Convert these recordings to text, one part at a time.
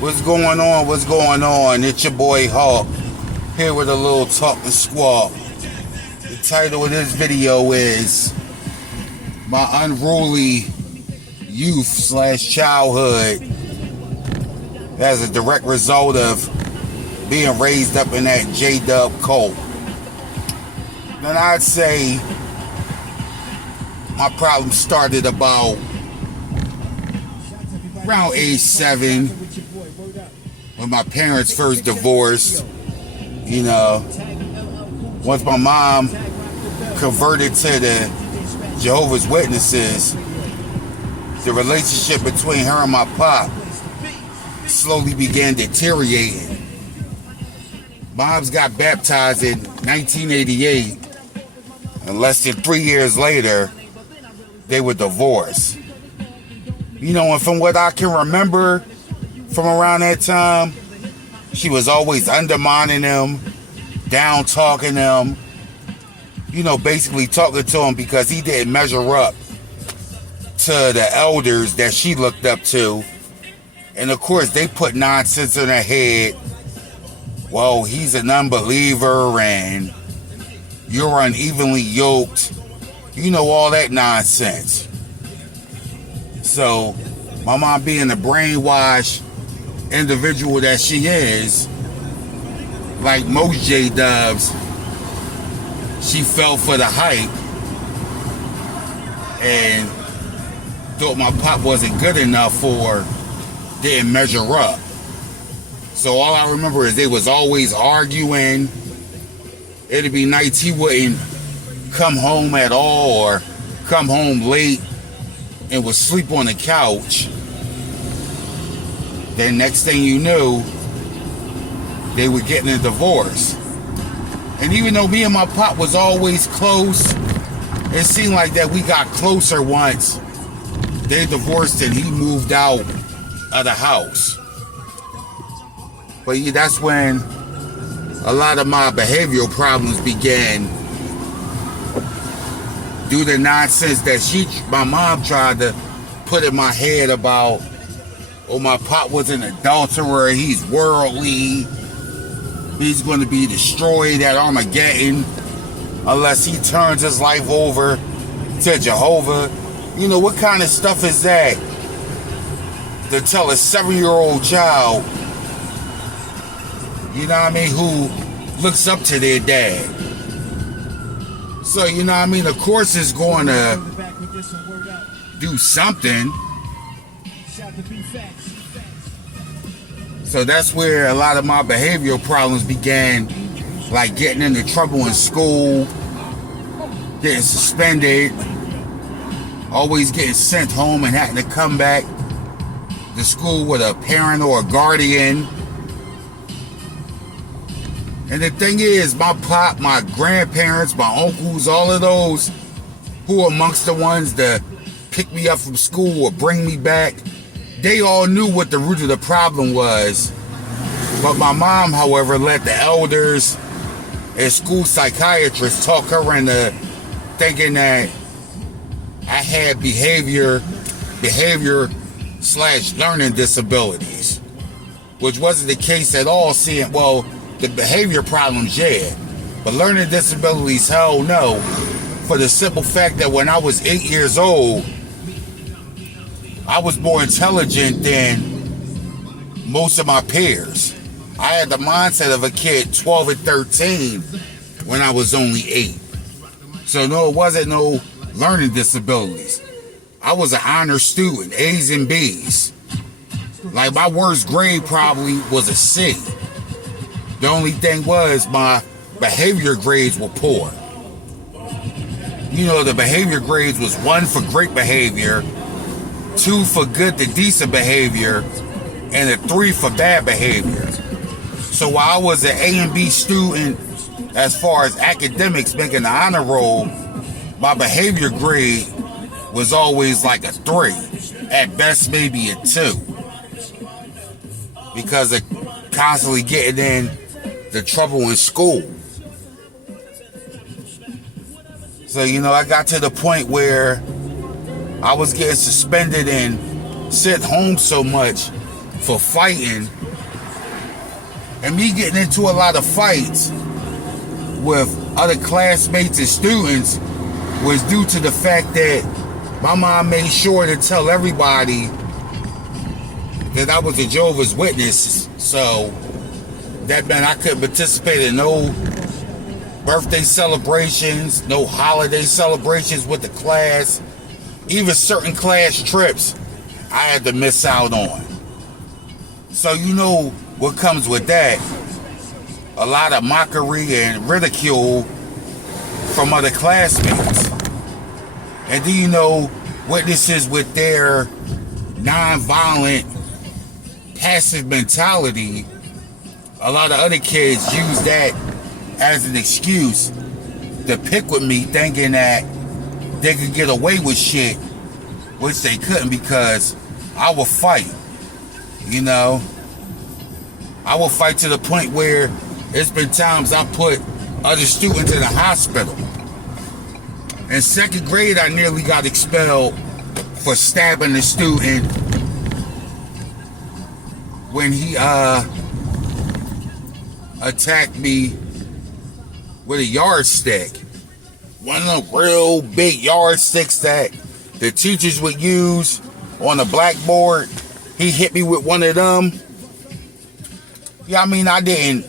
What's going on? What's going on? It's your boy Hawk here with a little Talk and Squawk. The title of this video is My Unruly Youth / Childhood as a direct result of being raised up in that J-Dub cult. Then I'd say my problem started about around age 7 when my parents first divorced. You know, once my mom converted to the Jehovah's Witnesses, the relationship between her and my pop slowly began deteriorating. Moms got baptized in 1988, and less than 3 years later, they were divorced. You know, and from what I can remember from around that time, she was always undermining him, down talking him, you know, basically talking to him because he didn't measure up to the elders that she looked up to. And of course, they put nonsense in her head. Well, he's an unbeliever and you're unevenly yoked. You know, all that nonsense. So, my mom being a brainwashed individual that she is, like most J-Dubs, she fell for the hype and thought my pop wasn't good enough for, didn't measure up. So all I remember is they was always arguing. It'd be nights he wouldn't come home at all or come home late and would sleep on the couch. Then next thing you knew, they were getting a divorce. And even though me and my pop was always close, it seemed like that we got closer once they divorced and he moved out of the house. But yeah, that's when a lot of my behavioral problems began due to nonsense that my mom tried to put in my head about, oh, my pop was an adulterer, he's worldly, he's going to be destroyed at Armageddon unless he turns his life over to Jehovah. You know, what kind of stuff is that to tell a 7-year-old child, you know what I mean, who looks up to their dad? So, you know what I mean, of course it's going to do something. So that's where a lot of my behavioral problems began, like getting into trouble in school, getting suspended, always getting sent home and having to come back to school with a parent or a guardian. And the thing is, my pop, my grandparents, my uncles, all of those who were amongst the ones that pick me up from school or bring me back, they all knew what the root of the problem was. But my mom, however, let the elders and school psychiatrists talk her into thinking that I had behavior / learning disabilities, which wasn't the case at all. Seeing, well, the behavior problems, yeah, but learning disabilities, hell no. For the simple fact that when I was 8 years old, I was more intelligent than most of my peers. I had the mindset of a kid 12 and 13 when I was only 8. So no, it wasn't no learning disabilities. I was an honor student, A's and B's. Like, my worst grade probably was a C. The only thing was my behavior grades were poor. You know, the behavior grades was 1 for great behavior, 2 for good to decent behavior, and a 3 for bad behavior. So while I was an A and B student as far as academics making the honor roll, my behavior grade was always like a 3. At best, maybe a 2. Because of constantly getting in the trouble in school. So, you know, I got to the point where I was getting suspended and sent home so much for fighting, and me getting into a lot of fights with other classmates and students was due to the fact that my mom made sure to tell everybody that I was a Jehovah's Witness. So that meant I couldn't participate in no birthday celebrations, no holiday celebrations with the class. Even certain class trips I had to miss out on. So you know what comes with that. A lot of mockery and ridicule from other classmates. And then you know, witnesses with their non-violent, passive mentality, a lot of other kids use that as an excuse to pick with me, thinking that they could get away with shit, which they couldn't, because I would fight. You know, I would fight to the point where it's been times I put other students in the hospital. In second grade, I nearly got expelled for stabbing a student when he attacked me with a yardstick. One of the real big yardsticks that the teachers would use on the blackboard. He hit me with one of them. Yeah, I mean, I didn't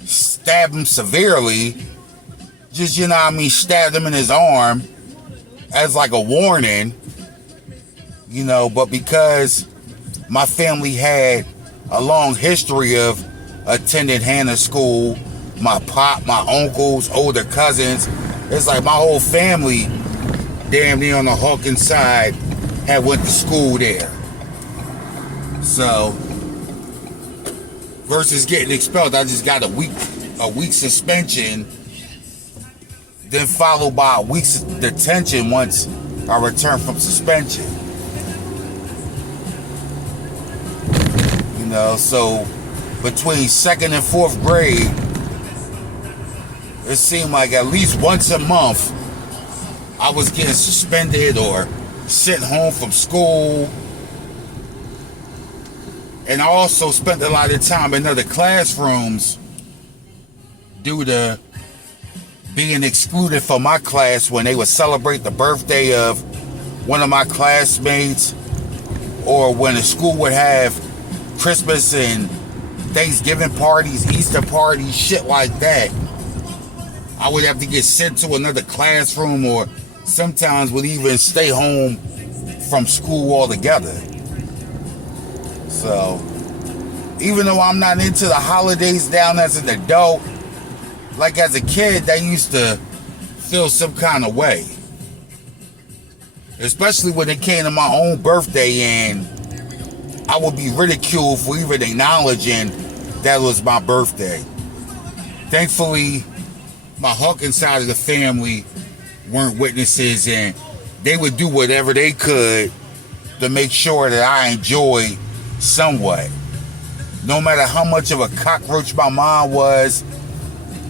stab him severely. Just, you know what I mean, stabbed him in his arm as like a warning. You know, but because my family had a long history of attending Hannah school, my pop, my uncles, older cousins, it's like my whole family damn near on the HAWKE'S side had went to school there. So versus getting expelled, I just got a week suspension, then followed by a week's detention once I returned from suspension. You know, so between second and fourth grade, it seemed like at least once a month I was getting suspended or sent home from school. And I also spent a lot of time in other classrooms due to being excluded from my class when they would celebrate the birthday of one of my classmates, or when the school would have Christmas and Thanksgiving parties, Easter parties, shit like that. I would have to get sent to another classroom, or sometimes would even stay home from school altogether. So, even though I'm not into the holidays down as an adult, like as a kid, that used to feel some kind of way. Especially when it came to my own birthday and I would be ridiculed for even acknowledging that was my birthday. Thankfully, my HAWKE'S side of the family weren't witnesses, and they would do whatever they could to make sure that I enjoyed somewhat. No matter how much of a cockroach my mom was,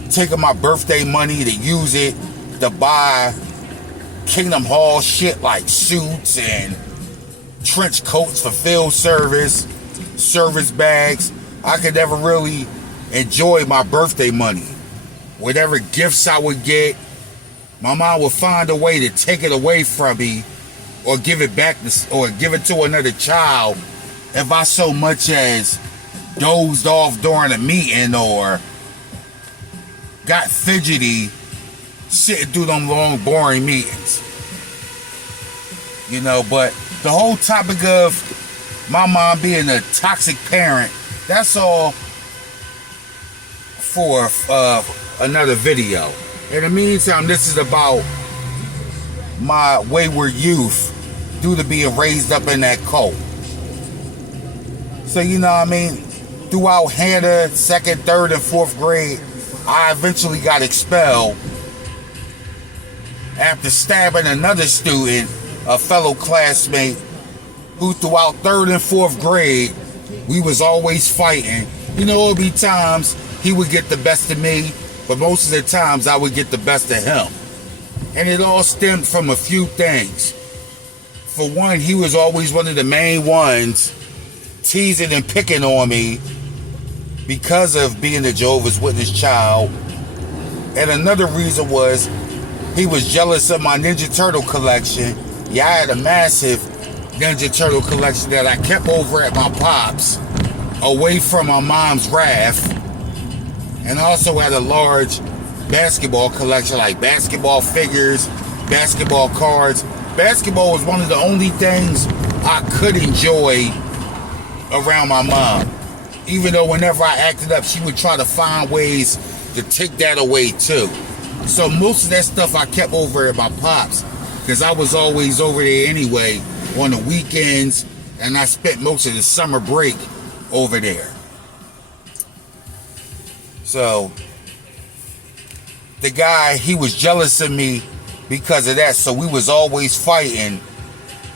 taking my birthday money to use it to buy Kingdom Hall shit like suits and trench coats for field service, service bags. I could never really enjoy my birthday money. Whatever gifts I would get, my mom would find a way to take it away from me, or give it back or give it to another child if I so much as dozed off during a meeting or got fidgety sitting through them long, boring meetings. You know, but the whole topic of my mom being a toxic parent, that's all for another video. In the meantime, this is about my wayward youth due to being raised up in that cult. So, you know what I mean? Throughout Hannah, second, third, and fourth grade, I eventually got expelled after stabbing another student, a fellow classmate, who throughout third and fourth grade, we was always fighting. You know, there'll be times he would get the best of me, but most of the times I would get the best of him. And it all stemmed from a few things. For one, he was always one of the main ones teasing and picking on me because of being a Jehovah's Witness child. And another reason was he was jealous of my Ninja Turtle collection. Yeah, I had a massive Ninja Turtle collection that I kept over at my pop's, away from my mom's wrath. And I also had a large basketball collection, like basketball figures, basketball cards. Basketball was one of the only things I could enjoy around my mom. Even though whenever I acted up, she would try to find ways to take that away too. So most of that stuff I kept over at my pop's, because I was always over there anyway on the weekends, and I spent most of the summer break over there. So the guy, he was jealous of me because of that, so we was always fighting.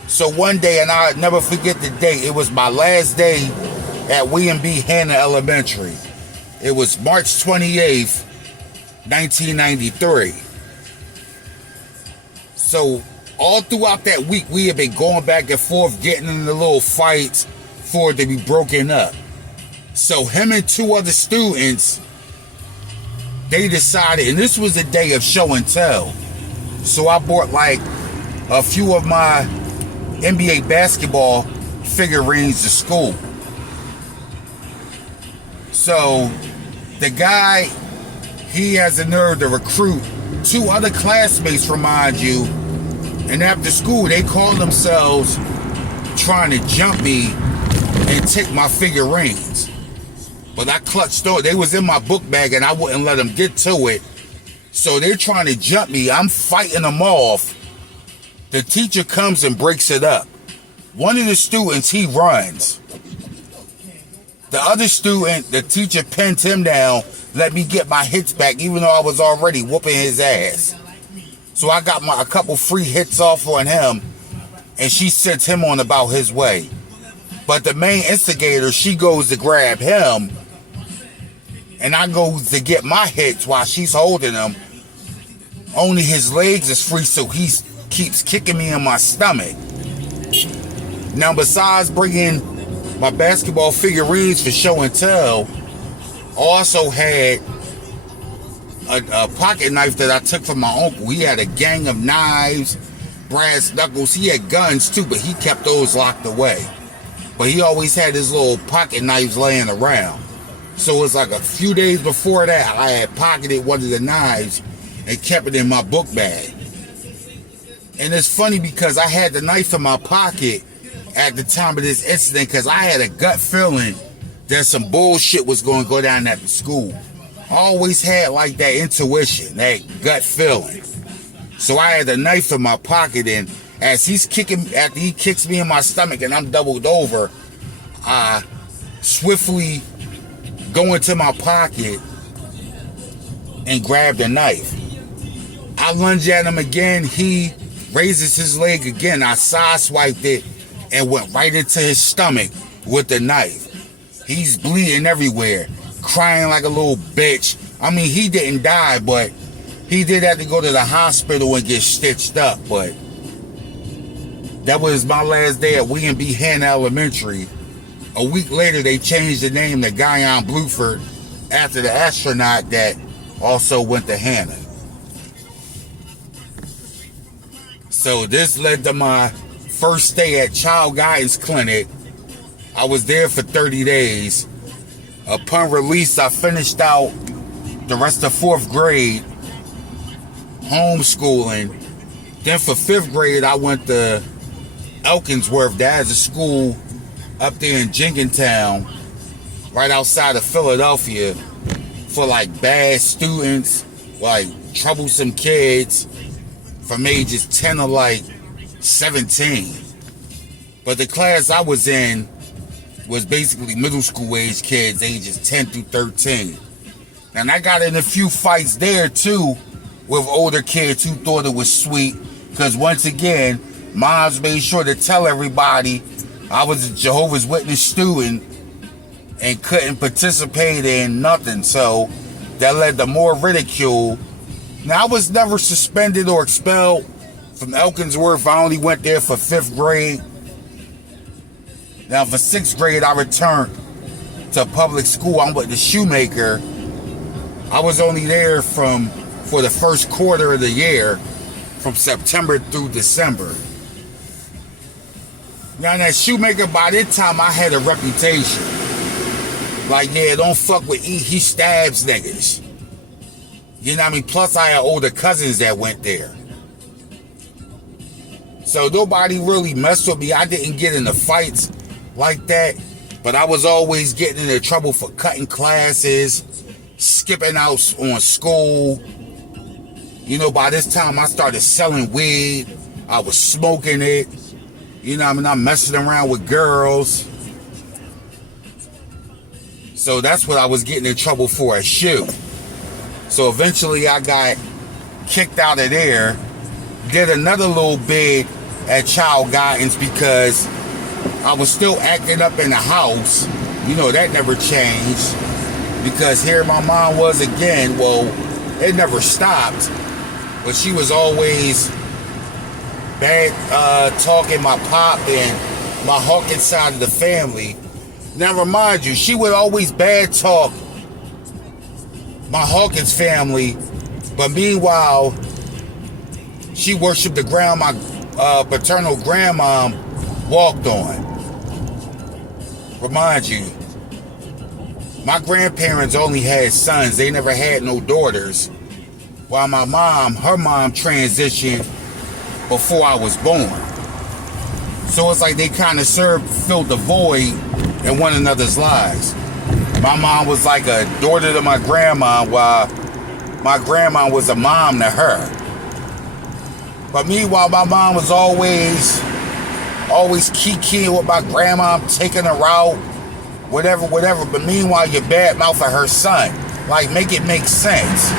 So one day, and I'll never forget the day, it was my last day at William B. Hanna Elementary. It was March 28th, 1993. So all throughout that week, we had been going back and forth, getting in the little fights for it to be broken up. So him and two other students, they decided, and this was the day of show and tell. So I bought like a few of my NBA basketball figurines to school. So the guy, he has the nerve to recruit two other classmates, remind you, and after school they called themselves trying to jump me and take my figurines. But I clutched through it. They was in my book bag and I wouldn't let them get to it. So they're trying to jump me. I'm fighting them off. The teacher comes and breaks it up. One of the students, he runs. The other student, the teacher pinned him down, let me get my hits back, even though I was already whooping his ass. So I got a couple free hits off on him, and she sent him on about his way. But the main instigator, she goes to grab him, and I go to get my hits while she's holding him. Only his legs is free, so he keeps kicking me in my stomach. Now, besides bringing my basketball figurines for show and tell, also had a pocket knife that I took from my uncle. He had a gang of knives, brass knuckles. He had guns too, but he kept those locked away. But he always had his little pocket knives laying around. So it was like a few days before that, I had pocketed one of the knives and kept it in my book bag. And it's funny because I had the knife in my pocket at the time of this incident because I had a gut feeling that some bullshit was going to go down at the school. I always had like that intuition, that gut feeling. So I had the knife in my pocket, and as after he kicks me in my stomach and I'm doubled over, I swiftly go into my pocket and grab the knife. I lunge at him again. He raises his leg again. I sideswiped it and went right into his stomach with the knife. He's bleeding everywhere, crying like a little bitch. I mean, he didn't die, but he did have to go to the hospital and get stitched up. But that was my last day at William B. Hanna Elementary. A week later, they changed the name to Guyon Bluford after the astronaut that also went to Hanna. So this led to my first day at Child Guidance Clinic. I was there for 30 days. Upon release, I finished out the rest of 4th grade homeschooling. Then for 5th grade, I went to Elkinsworth. That is a school up there in Jenkintown, right outside of Philadelphia, for like bad students, like troublesome kids from ages 10 to like 17. But the class I was in was basically middle school age kids, ages 10 through 13. And I got in a few fights there too with older kids who thought it was sweet, because once again, moms made sure to tell everybody I was a Jehovah's Witness student and couldn't participate in nothing. So that led to more ridicule. Now, I was never suspended or expelled from Elkinsworth. I only went there for 5th grade. Now for 6th grade, I returned to public school. I'm with the shoemaker. I was only there for the first quarter of the year, from September through December. Now that shoemaker, by that time I had a reputation. Like, yeah, don't fuck with E, he stabs niggas. You know what I mean? Plus I had older cousins that went there. So nobody really messed with me. I didn't get into fights like that, but I was always getting into trouble for cutting classes, skipping out on school. You know, by this time I started selling weed. I was smoking it. You know what I mean? I'm messing around with girls. So that's what I was getting in trouble for at SHU. So eventually I got kicked out of there. Did another little bid at child guidance because I was still acting up in the house. You know, that never changed. Because here my mom was again. Well, it never stopped. But she was always bad talking my pop and my HAWKE'S side of the family. Now remind you, she would always bad talk my HAWKE'S family, but meanwhile, she worshipped the ground my paternal grandma walked on. Remind you, my grandparents only had sons. They never had no daughters. While my mom, her mom transitioned before I was born. So it's like they kind of filled the void in one another's lives. My mom was like a daughter to my grandma, while my grandma was a mom to her. But meanwhile, my mom was always kikiing with my grandma, taking her out, whatever. But meanwhile, you badmouthing her son. Like, make it make sense.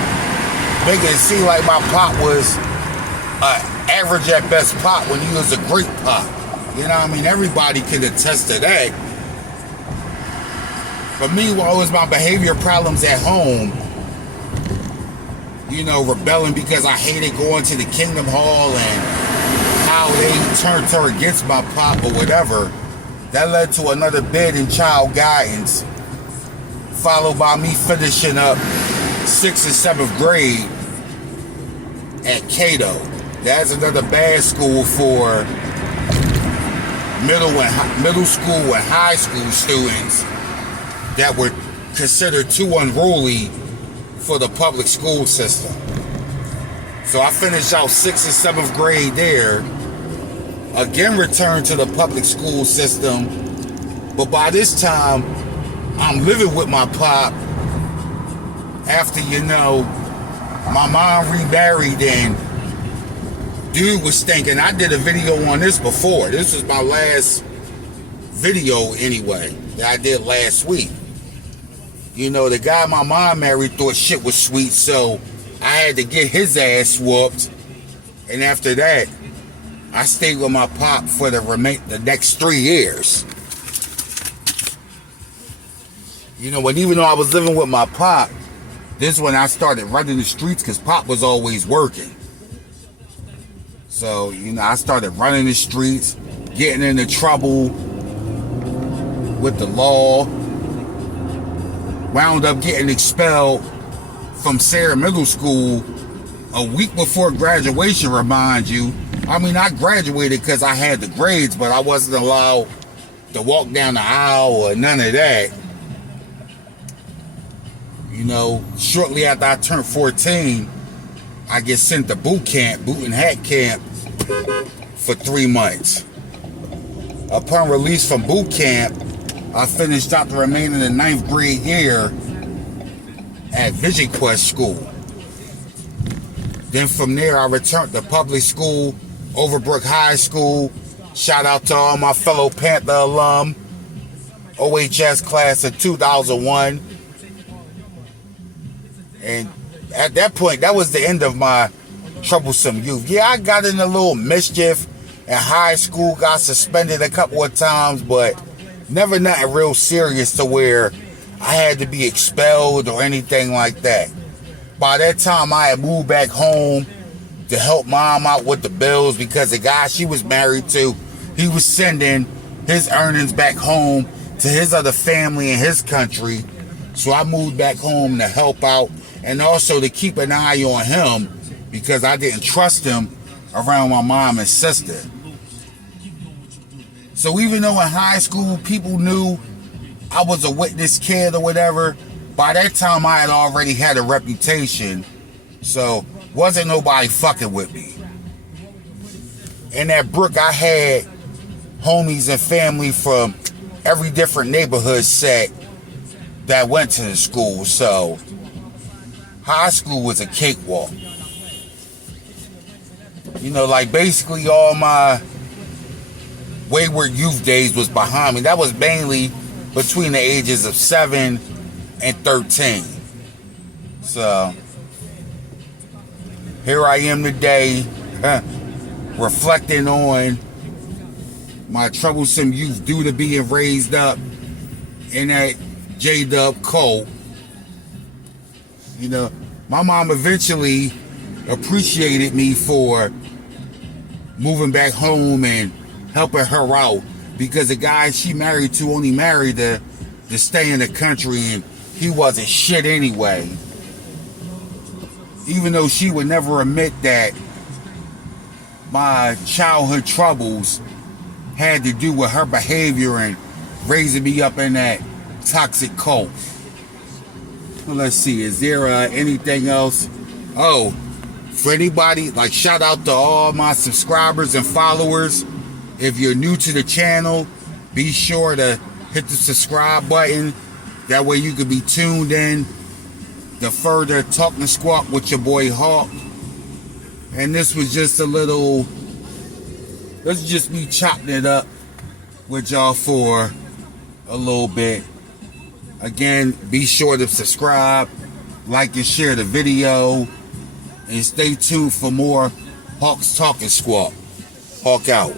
Make it seem like my pop was average at best pop when he was a great pop. You know what I mean? Everybody can attest to that. But meanwhile, it was my behavior problems at home. You know, rebelling because I hated going to the Kingdom Hall and how they turned her against my pop or whatever. That led to another bid in child guidance, followed by me finishing up 6th and 7th grade at Cato. That's another bad school for middle school and high school students that were considered too unruly for the public school system. So I finished out 6th and 7th grade there. Again, returned to the public school system. But by this time, I'm living with my pop after, you know, my mom remarried and dude was stinking. I did a video on this before. This was my last video anyway that I did last week. You know, the guy my mom married thought shit was sweet, so I had to get his ass whooped. And after that, I stayed with my pop for the next 3 years. You know, and even though I was living with my pop, this is when I started running the streets because pop was always working. So, you know, I started running the streets, getting into trouble with the law. Wound up getting expelled from Sarah Middle School a week before graduation, remind you. I mean, I graduated because I had the grades, but I wasn't allowed to walk down the aisle or none of that. You know, shortly after I turned 14, I get sent to boot and hat camp for 3 months. Upon release from boot camp, I finished out the remaining of the 9th grade year at Vision Quest School. Then from there, I returned to public school, Overbrook High School. Shout out to all my fellow Panther alum, OHS class of 2001. And at that point, that was the end of my troublesome youth. Yeah, I got in a little mischief in high school, got suspended a couple of times, but never nothing real serious to where I had to be expelled or anything like that. By that time, I had moved back home to help mom out with the bills because the guy she was married to, he was sending his earnings back home to his other family in his country. So I moved back home to help out and also to keep an eye on him because I didn't trust him around my mom and sister. So even though in high school people knew I was a witness kid or whatever, by that time I had already had a reputation. So wasn't nobody fucking with me. In that Brook, I had homies and family from every different neighborhood set that went to the school. So high school was a cakewalk. You know, like basically all my Wayward youth days was behind me. That was mainly between the ages of 7 and 13. So here I am today, reflecting on my troublesome youth due to being raised up in that J-Dub cult. You know, my mom eventually appreciated me for moving back home and helping her out because the guy she married to only married to stay in the country, and he wasn't shit anyway. Even though she would never admit that my childhood troubles had to do with her behavior and raising me up in that toxic cult. Well, let's see, is there anything else? Oh, for anybody, like shout out to all my subscribers and followers. If you're new to the channel, be sure to hit the subscribe button. That way you can be tuned in to further Talk and Squawk with your boy Hawk. And this was just a little, this is just me chopping it up with y'all for a little bit. Again, be sure to subscribe, like and share the video, and stay tuned for more HAWKE'S Talk and Squawk. Hawk out.